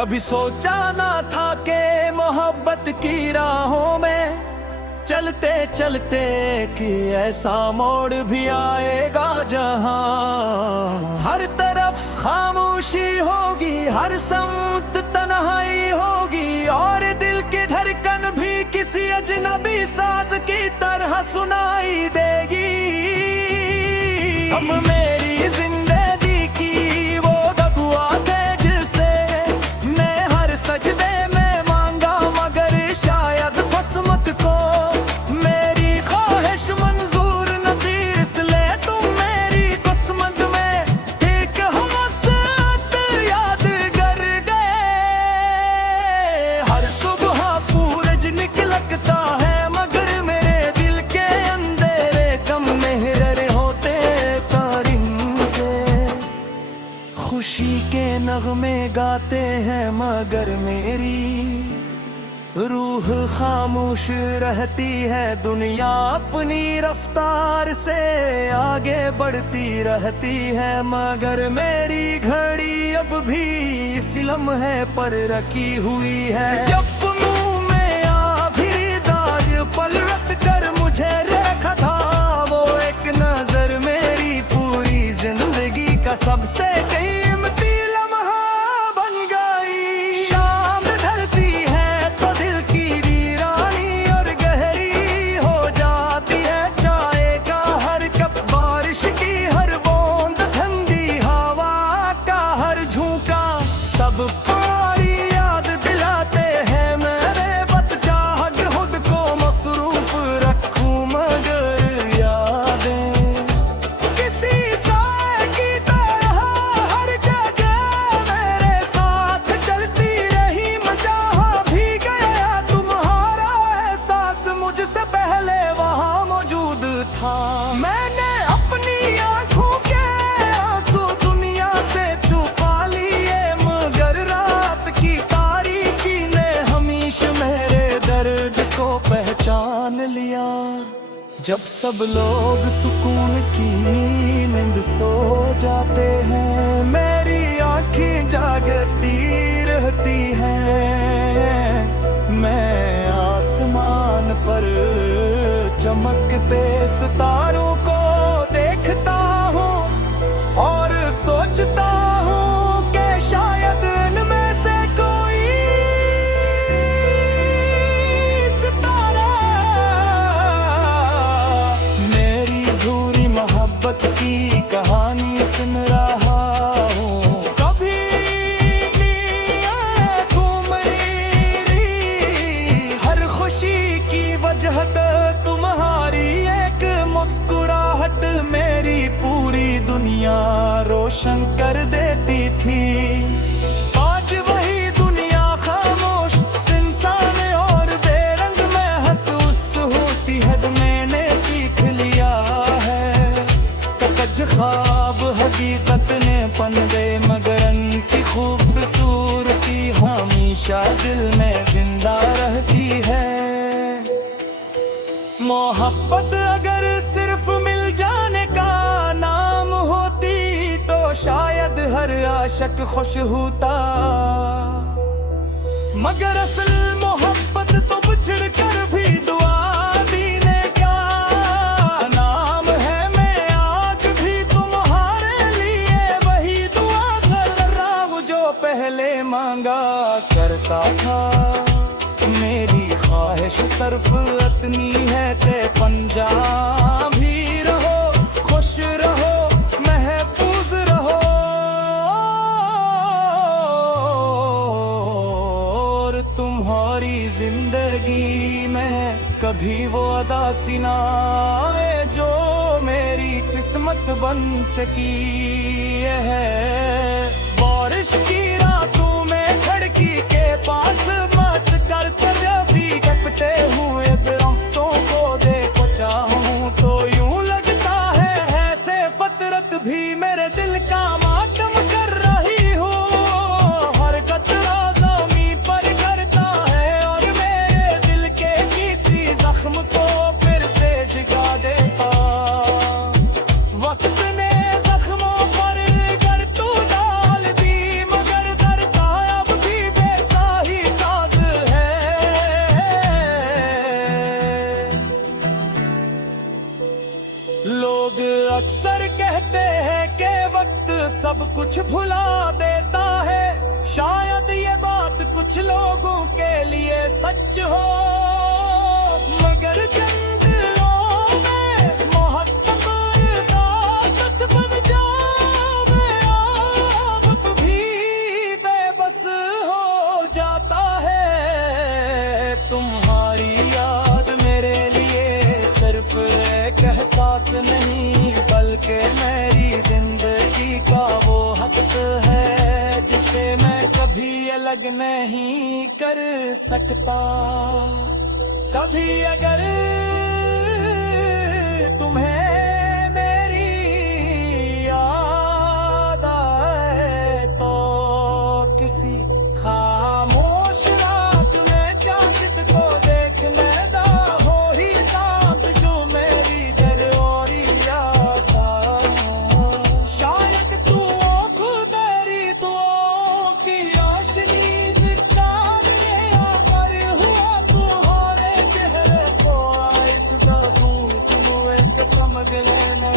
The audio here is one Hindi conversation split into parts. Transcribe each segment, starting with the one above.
कभी सोचा ना था कि मोहब्बत की राहों में चलते चलते कि ऐसा मोड़ भी आएगा जहां हर तरफ खामोशी होगी, हर समत तन्हाई होगी और दिल की धड़कन भी किसी अजनबी साज की तरह सुनाई देगी। हम मेरी जिंदगी की वो दुआ थे जिसे मैं हर सजदे में मांगा, मगर शायद किस्मत को मेरी ख्वाहिश मंजूर न थी, इसलिए तुम मेरी किस्मत में एक हसरत याद कर गए। हर सुबह सूरज निकलता है मगर मेरे दिल के अंधेरे कम मेहर होते परिंदे। खुशी के नगमे गाते हैं मगर मेरी रूह खामोश रहती है। दुनिया अपनी रफ्तार से आगे बढ़ती रहती है मगर मेरी घड़ी अब भी इस लम्हे पर रखी हुई है। जब मुंह में आखिरी दाज पलट कर मुझे देखा था वो एक नजर मेरी पूरी जिंदगी का सबसे कीमती लम्हा बन गई। शाम ढलती है तो दिल की वीरानी और गहरी हो जाती है चाय का हर कप, बारिश की हर बूंद, ठंडी हवा का हर झोंका, सब पुरानी याद दिलाते हैं मेरे बदचाहत खुद को मसरूफ रखूं मगर यादें किसी साए की तरह हर जगह मेरे साथ चलती रही। मजाहा भी गया तुम्हारा एहसास मुझसे पहले वहाँ मौजूद था। मैंने अपनी आंखों के आंसू दुनिया से छुपा लिए मगर रात की तारीकी ने हमेशा मेरे दर्द को पहचान लिया। जब सब लोग सुकून की नींद सो जाते हैं मेरी आंखें जागती रहती हैं। मैं आसमान पर चमकते सितारों को देखता हूँ और सोचता हूँ कि शायद इनमें से कोई सितारा मेरी अधूरी मोहब्बत की कहानी सुन रहा हूँ। कभी नीयत मेरी हर खुशी की वजह तुम्हारी एक मुस्कुराहट मेरी पूरी दुनिया रोशन कर देती थी। आज वही दुनिया खामोश इंसान और बेरंग महसूस होती है। मैंने सीख लिया है कच ख्वाब हकीकत ने पन गए मगर उनकी खूबसूरती हमेशा दिल में जिंदा रहती है। मोहब्बत अगर सिर्फ मिल जाने का नाम होती तो शायद हर आशिक खुश होता, मगर असल मोहब्बत तो बिछड़ कर भी दुआ दीने क्या नाम है। मैं आज भी तुम्हारे लिए वही दुआ कर रहा हूँ जो पहले मांगा करता था। मेरी ख्वाहिश सिर्फ इतनी है कि पंजाबी रहो, खुश रहो, महफूज रहो और तुम्हारी जिंदगी में कभी वो अदासी ना आए जो मेरी किस्मत बन चुकी है। बारिश की रातों में खिड़की के पास मत कर कभी कपते हुए दरख्तों को देखो चाहूं तो यूं लगता है ऐसे फतरत भी मेरे दिल का मातम कर रही हो। हर कतरा ज़मीन पर करता है और मेरे दिल के किसी जख्म को फिर से जगा देता। वक्त ने जख्मों पर कर तू डाल दी मगर दर्द अब भी सब कुछ भुला देता है। शायद ये बात कुछ लोगों के लिए सच हो, मगर चंद दिलों में मोहब्बत और ताकत बन जावे। आप भी बेबस हो जाता है। तुम्हारी याद मेरे लिए सिर्फ एक एहसास नहीं, बल्कि मेरी जिंदगी का वो हस है जिसे मैं कभी अलग नहीं कर सकता। कभी अगर तुम्हें मेरी याद आए तो किसी खामोश रात में चांद को देखने दा हो ही रात जो मेरी दरोरी आसा। शायद तू खुद तेरी तो की आशनी दिखाने पर हुआ तू हरे चेहरे को इस दफूत हुए के समझ लेने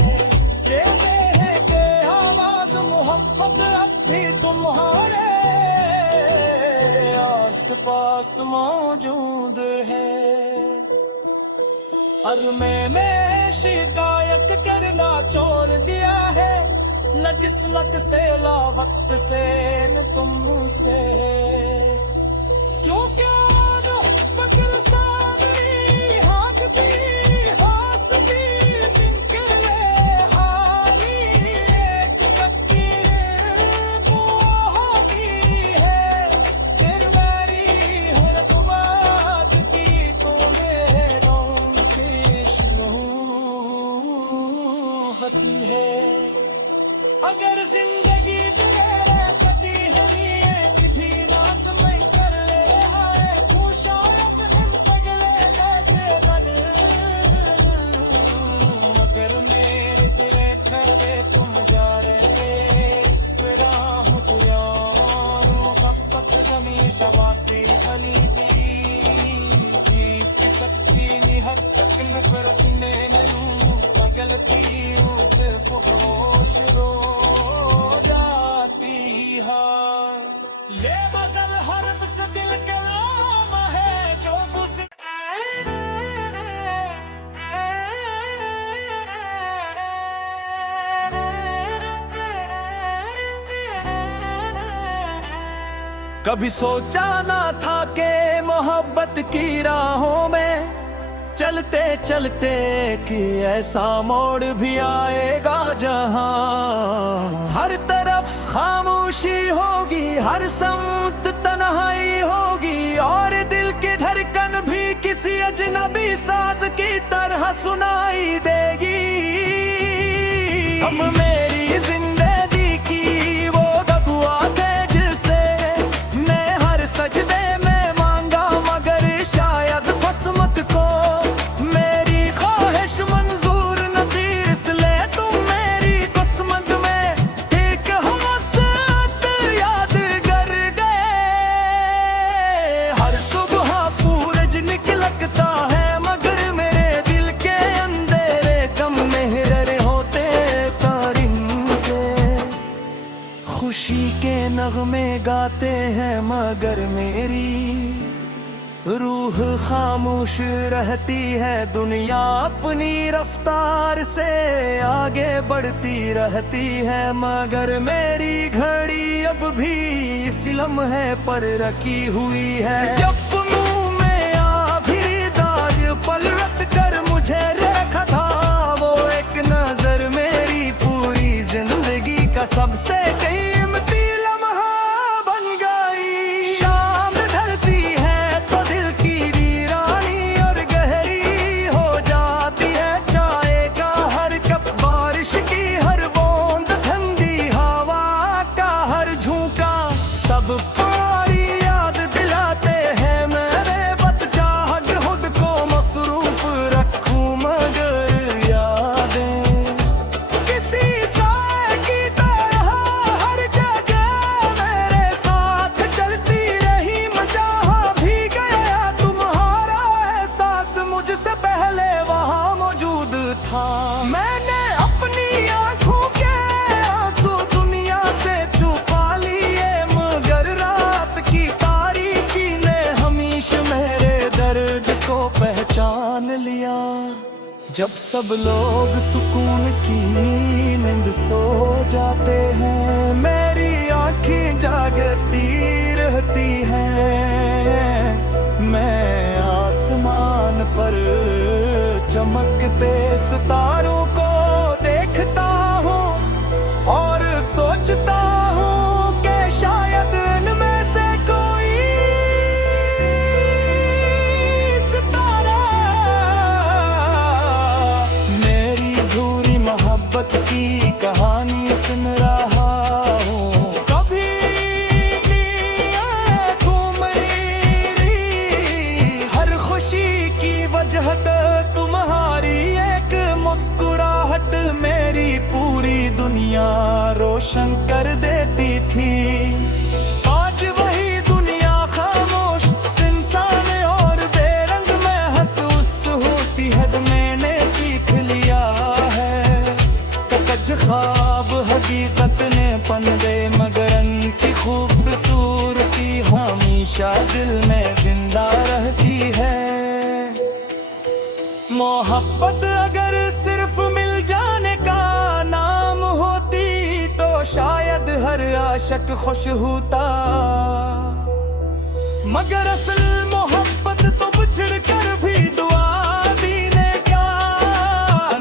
कहते हैं कि आवाज मोहब्बत अब भी तुम्हारे आस पास मौजूद है। और मैंने शिकायत करना छोड़ दिया है, न किस्मत से ला वक्त से न तुमसे। क्योंकि पकड़ सारी हाँकती हंसती जिनके लिए हानी एक फकीर वो होती है। फिर मेरी हर बात की तुम्हें गम से शुरू होती है। अगर जिंदगी तेरे कटी हुई एक भी ना समय कर ले आए तू शायद इन पगले जैसे बने। मगर मेरे तेरे कर दे तुम जा रहे फिर हूँ तो यारों कब तक जमी शवाती हनी दी सकती निहत तक फिर तुमने मैनू पगलती हूँ सिर्फ होश रो जाती है। ये मजल हर्फ से दिल कलाम है जो मुझसे कभी सोचा ना था कि मोहब्बत की राहों में चलते चलते कि ऐसा मोड़ भी आएगा जहां हर तरफ खामोशी होगी, हर समत तन्हाई होगी और दिल की धड़कन भी किसी अजनबी साज की तरह सुनाई देगी। अब मेरी जिंदगी की वो दुआ थे जिसे मैं हर सजदे में मांगा, मगर शायद किस्मत को मेरी ख्वाहिश मंजूर न थी, इसलिए तुम मेरी किस्मत में एक हमसत याद कर गए। हर सुबह सूरज निकलता है मगर मेरे दिल के अंधेरे कम मेहर होते परिंदे। खुशी के नगमे गाते हैं मगर मेरी रूह खामोश रहती है। दुनिया अपनी रफ्तार से आगे बढ़ती रहती है मगर मेरी घड़ी अब भी इस लम्हे पर रखी हुई है। जब मुंह में आखिरी दाग पलट कर मुझे देखा था वो एक नजर मेरी पूरी जिंदगी का सबसे कीमती लम्हा बन गई। शाम ढलती है तो दिल की वीरानी और गहरी हो जाती है। चाय का हर कप, बारिश की हर बूंद, ठंडी हवा का हर झोंका सब पुरानी याद दिलाते हैं पहचान लिया। जब सब लोग सुकून की नींद सो जाते हैं, मेरी आँखें जागती रहती हैं। मैं आसमान पर चमकते सितारों को देखता हूँ और सोचता हूँ कि शायद इनमें से कोई सितारा मेरी अधूरी मोहब्बत की कहानी सुन रहा हूँ। कभी घूम रही हर खुशी की वजह तुम्हारी एक मुस्कुराहट मेरी पूरी दुनिया रोशन कर देती थी। आज वही दुनिया खामोश, सुनसान और बेरंग में महसूस होती है। मैंने सीख लिया है कच ख्वाब हकीकत ने पनदे, मगर उनकी खूबसूरती हमेशा दिल में जिंदा रहती है। मोहब्बत अगर सिर्फ मिल जाने का नाम होती तो शायद हर आशिक खुश होता, मगर असल मोहब्बत तो बिछड़ कर भी दुआ देने का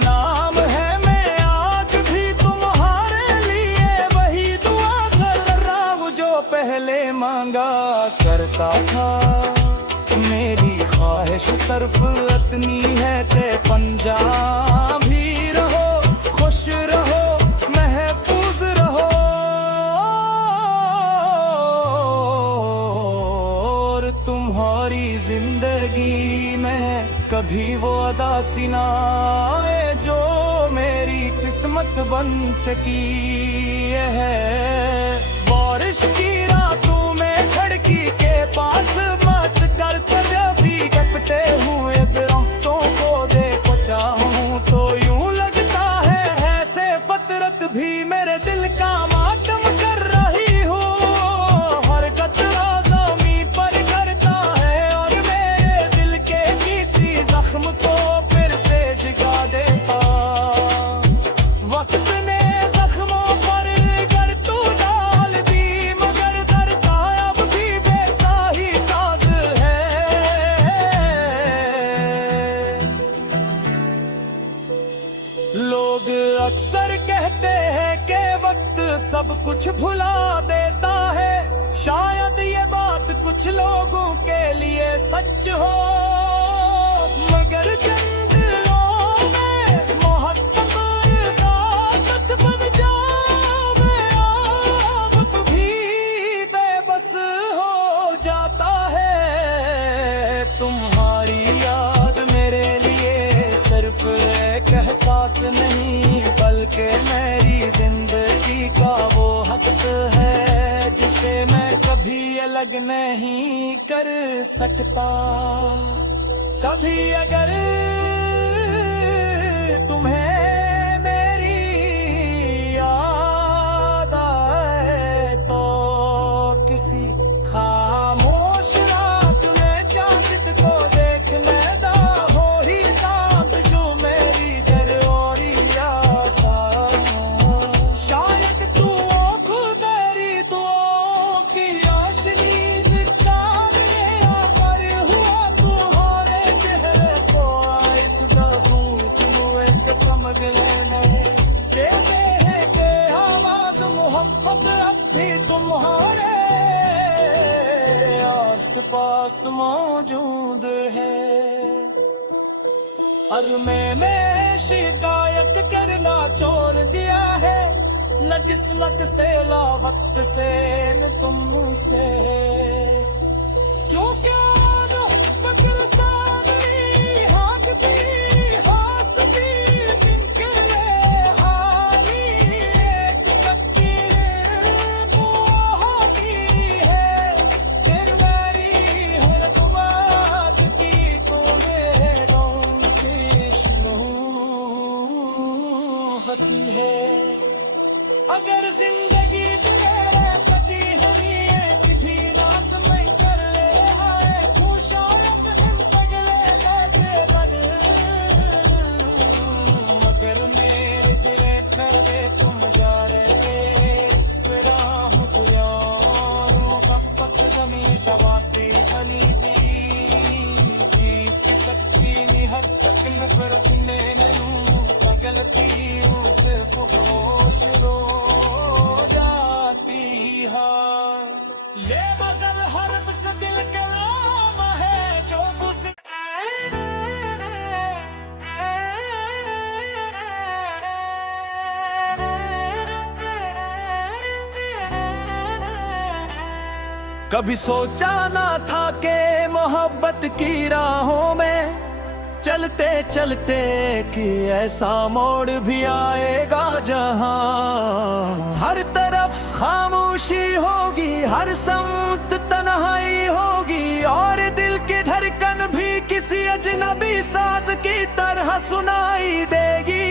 नाम है। मैं आज भी तुम्हारे लिए वही दुआ कर रहा हूँ जो पहले मांगा करता था। मेरी ख्वाहिश सिर्फ इतनी है कि पंजाबी रहो, खुश रहो, महफूज रहो और तुम्हारी जिंदगी में कभी वो अदासी ना आए जो मेरी किस्मत बन चुकी है। बारिश की रातों में खिड़की के पास मत कर कभी कपते हुए दरख्तों को देखो चाहूं तो यूं लगता है ऐसे फतरत भी मेरे दिल का मातम कर रही हो। हर कतरा ज़मीन पर गिरता है और मेरे दिल के किसी जख्म को फिर से जगा देता। वक्त ने जख्मों पर गर तू डाल दी, मगर दर्द अब भी वैसा ही ताज़ है। लोग अक्सर कहते हैं कि वक्त सब कुछ भुला देता है। शायद ये बात कुछ लोगों के लिए सच हो, मगर चंद लोगों में मोहब्बत और ताकत बन जावे आप भी बेबस हो जाता है। तुम्हारी याद मेरे लिए सिर्फ एक एहसास नहीं बल्कि मेरी जिंदगी का वो हस्स है जिसे मैं कभी अलग नहीं कर सकता। कभी अगर तुम्हें मेरी याद आए तो किसी खामोश रात में चांद को देखने दा हो ही रात जो मेरी दरोरी आसा। शायद तू खुदेरी दुआओं की आशनी निकाले पर हुआ तू हमारे चेहरे को इस दफू तू एक समझ लेने कहते हैं कि आवाज मोहब्बत अब भी तुम्हारे आस पास मौजूद है। और मैंने शिकायत करना छोड़ दिया है, न किस्मत से ला वक्त से न तुमसे। क्योंकि पकड़ सारी हाथ की हंसती तिनकले हाली एक शक्ति वो होती है। फिर मेरी हर बात की तुम्हें कौन सी होती है। अगर जिंदगी तुम्हें कटी हुई है चिट्ठी ना समझ कर ले आए खुशायद इन पगले जैसे हद तक नफरत ने मैनू गलती सिर्फ होश रो जाती है। ये मजल हर्ब से दिल कलाम है जो गुस्से कभी सोचा ना था कि मोहब्बत की राहों में चलते चलते कि ऐसा मोड़ भी आएगा जहां हर तरफ खामोशी होगी, हर समत तन्हाई होगी और दिल की धड़कन भी किसी अजनबी साज की तरह सुनाई देगी।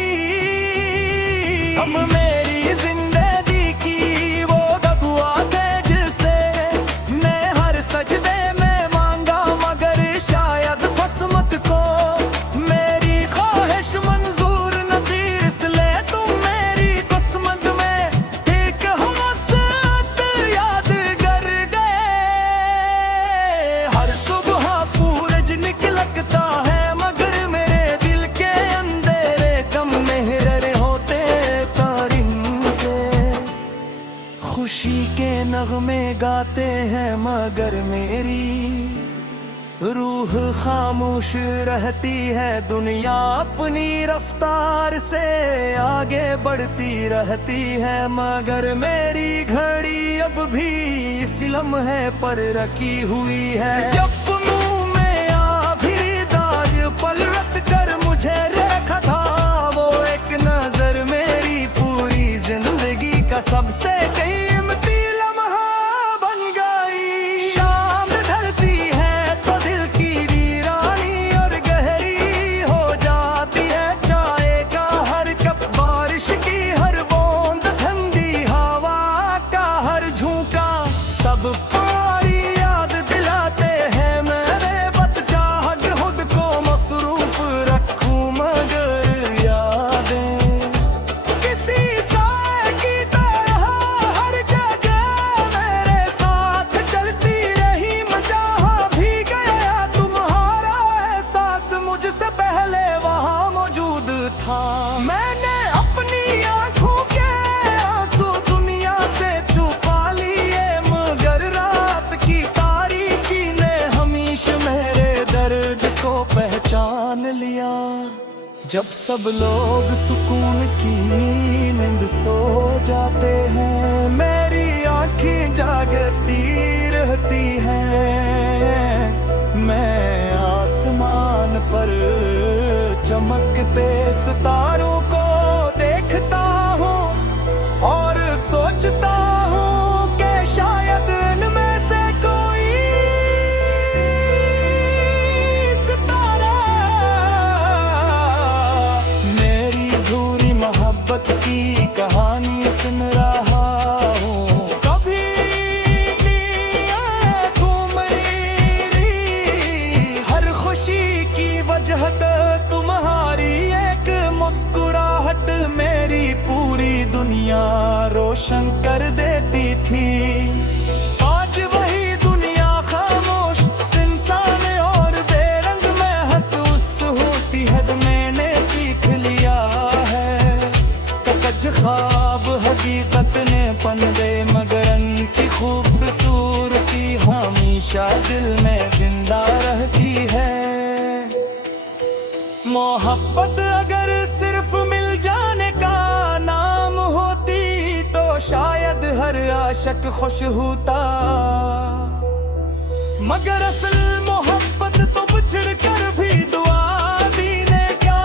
हम मेरी जिंदगी की वो दुआ थे जिसे मैं हर सजदे में मांगा, मगर शायद किस्मत को मेरी ख्वाहिश मंजूर न थी, इसलिए तुम मेरी किस्मत में एक हमसत याद कर गए। हर सुबह सूरज निकलता है मगर मेरे दिल के अंधेरे कम मेहर होते तारिंके, खुशी के नगमे गाते हैं मगर मेरी रूह खामोश रहती है। दुनिया अपनी रफ्तार से आगे बढ़ती रहती है मगर मेरी घड़ी अब भी इस लम्हे पर रखी हुई है। जब मुंह में आखिरी दाग पलट कर मुझे देखा था वो एक नजर मेरी पूरी जिंदगी का सबसे कीमती लम्हा बन गई। शाम ढलती है तो दिल की वीरानी और गहरी हो जाती है चाय का हर कप, बारिश की हर बूंद, ठंडी हवा का हर झोंका, सब पारी याद दिलाते हैं मेरे बदचाहत खुद को मसरूफ रखूं मगर यादें किसी साए की तरह हर जगह मेरे साथ चलती रही। जहाँ भी गया तुम्हारा एहसास मुझसे पहले वहाँ मौजूद था। मैंने अपनी आंखों के आंसू दुनिया से छुपा लिए मगर रात की तारीकी ने हमेशा मेरे दर्द को पहचान लिया। जब सब लोग सुकून की नींद सो जाते हैं मेरी आंखें जागती रहती हैं। मैं आसमान पर चमकते सितारों को देखता हूँ और सोचता हूँ कि शायद इनमें से कोई सितारा मेरी अधूरी मोहब्बत की कहानी सुन रहा हूँ। कभी तू मेरी हर खुशी की वजह तुम्हारी एक मुस्कुराहट मेरी पूरी दुनिया रोशन कर देती थी। आज वही दुनिया खामोश सुनसान और बेरंग महसूस होती है। मैंने सीख लिया है कच ख्वाब हकीकत ने पनदे मगर उनकी खूबसूरती हमेशा दिल में जिंदा रहती है। मोहब्बत अगर सिर्फ मिल जाने का नाम होती तो शायद हर आशिक खुश होता, मगर असल मोहब्बत तो बिछड़ कर भी दुआ दीने का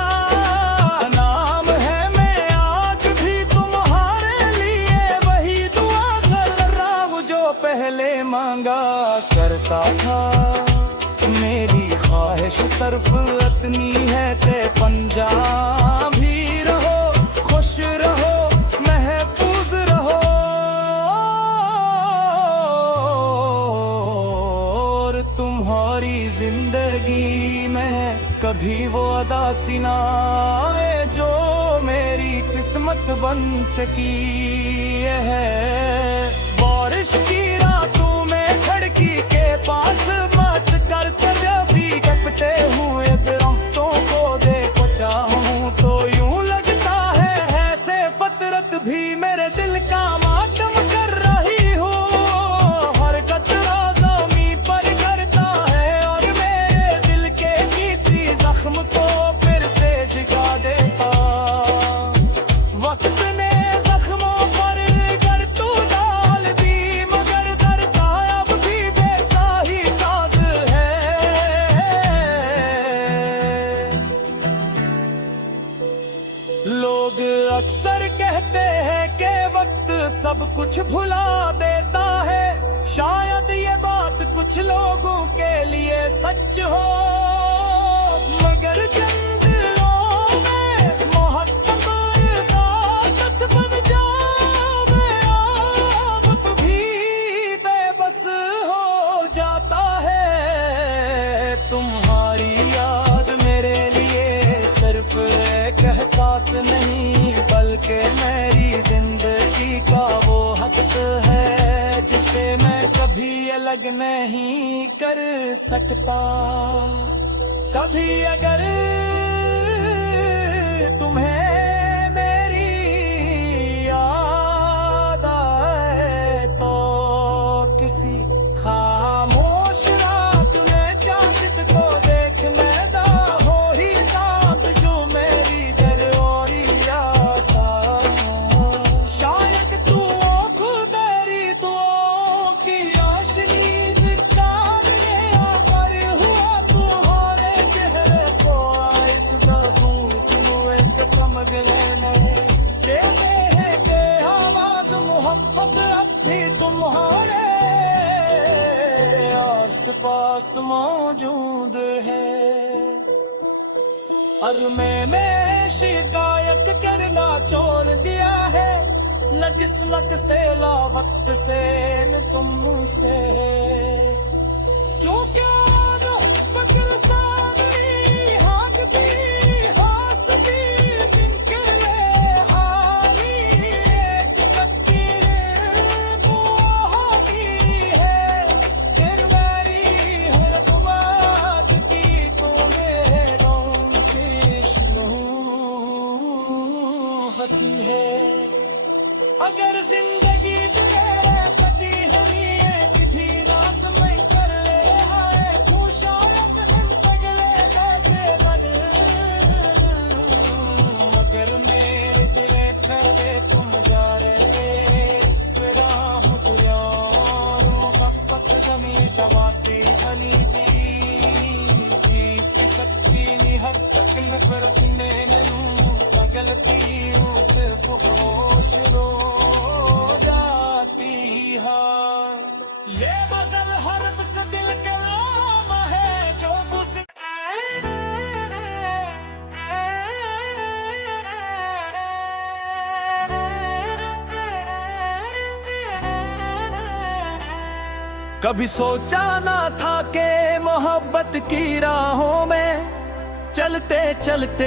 नाम है। मैं आज भी तुम्हारे लिए वही दुआ कर रहा हूँ जो पहले मांगा करता था। मेरी ख्वाहिश सिर्फ इतनी है कि पंजाबी रहो, खुश रहो, महफूज रहो और तुम्हारी जिंदगी में कभी वो अदासी ना आए जो मेरी किस्मत बन चुकी है। बारिश की रातों में खिड़की के पास मत कर कभी कपते हुए दरख्तों को जख्म को फिर से जगा देता। वक्त ने जख्मों पर कर तू डाल दी, मगर दर्द अब भी वैसा ही ताज़ है। लोग अक्सर कहते हैं कि वक्त सब कुछ भुला देता है। शायद ये बात कुछ लोगों के लिए सच हो, मगर चंद लम्हों में मोहब्बत आदत बन जावे, आप भी बेबस हो जाता है। तुम्हारी याद मेरे लिए सिर्फ एक एहसास नहीं, बल्कि मेरी जिंदगी का वो हस है, जिसे मैं कभी अलग नहीं कर सकता। कभी अगर तुम्हें मेरी याद आए तो किसी खामोश रात में चांद को देखने दा, हो ही चांद जो मेरी दरोरी आसा। शायद तू खुदेरी दुआओं की आशनी दिखाने पर हुआ तू हमारे चेहरे को इस दफूं तू एक समझ लेने कहते हैं कि आवाज मोहब्बत अब भी तुम्हारे आस पास मौजूद है। और मैंने शिकायत करना छोड़ दिया है, न किस्मत से ला वक्त से न तुमसे। क्योंकि बकर सामने हाथ भी हंसती जिनके लिए हाली एक तकदीर वो होती है। फिर मेरी हर बात की तो मेरे रोम से शुरू होती है। अगर जिंदगी तेरे कटी हुई है किसी रास में कर ले आए, खुशायद हम पगले जैसे लगे, मगर मेरे तेरे खले तुम जा रहे फिर हूँ तो यार। मोहब्बत जमी शवाती हनी थी सकती नहीं हद तक नफरत ने गलती हूँ सिर्फ होश रो जाती है। ये मजल हर्ब से दिल के नाम है जो मुझसे कभी सोचा ना था कि मोहब्बत की राहों में चलते चलते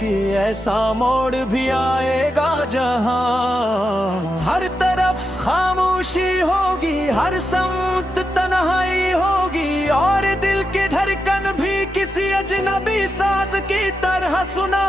कि ऐसा मोड़ भी आएगा जहां हर तरफ खामोशी होगी, हर समत तन्हाई होगी, और दिल की धड़कन भी किसी अजनबी साज की तरह सुना